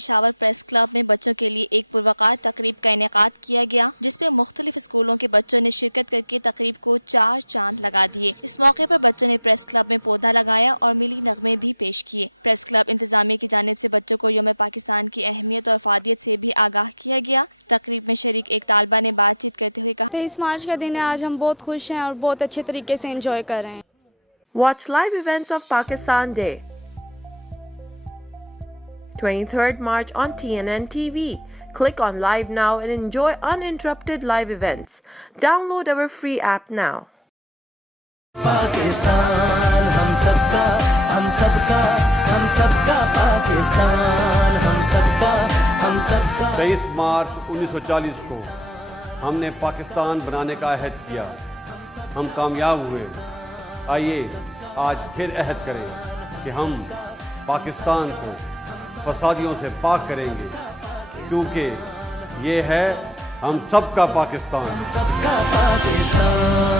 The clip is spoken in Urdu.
پشاور پریس کلب میں بچوں کے لیے ایک پروقار تقریب کا انعقاد کیا گیا، جس میں مختلف اسکولوں کے بچوں نے شرکت کر کے تقریب کو 4 چاند لگا دیے۔ اس موقع پر بچوں نے پریس کلب میں پودا لگایا اور ملی نغمے بھی پیش کیے۔ پریس کلب انتظامیہ کی جانب سے بچوں کو یوم پاکستان کی اہمیت اور افادیت سے بھی آگاہ کیا گیا۔ تقریب میں شریک ایک طالبہ نے بات چیت کرتے ہوئے کہا 23 مارچ کا دن ہے، آج ہم بہت خوش ہیں اور بہت اچھے طریقے سے انجوائے کر رہے ہیں۔ Watch live events of Pakistan Day. 23rd March on TNN TV. Click on Live now and enjoy uninterrupted live events. Download our free app now. Pakistan ہم سب کا، ہم سب کا، ہم سب کا پاکستان، ہم سب کا، ہم سب کا۔ 23 مارچ 1940 کو ہم نے پاکستان بنانے کا عہد کیا، ہم کامیاب ہوئے۔ آئیے آج پھر عہد کریں کہ ہم پاکستان کو فسادیوں سے پاک کریں گے، کیونکہ یہ ہے ہم سب کا پاکستان۔ ہم سب کا پاکستان۔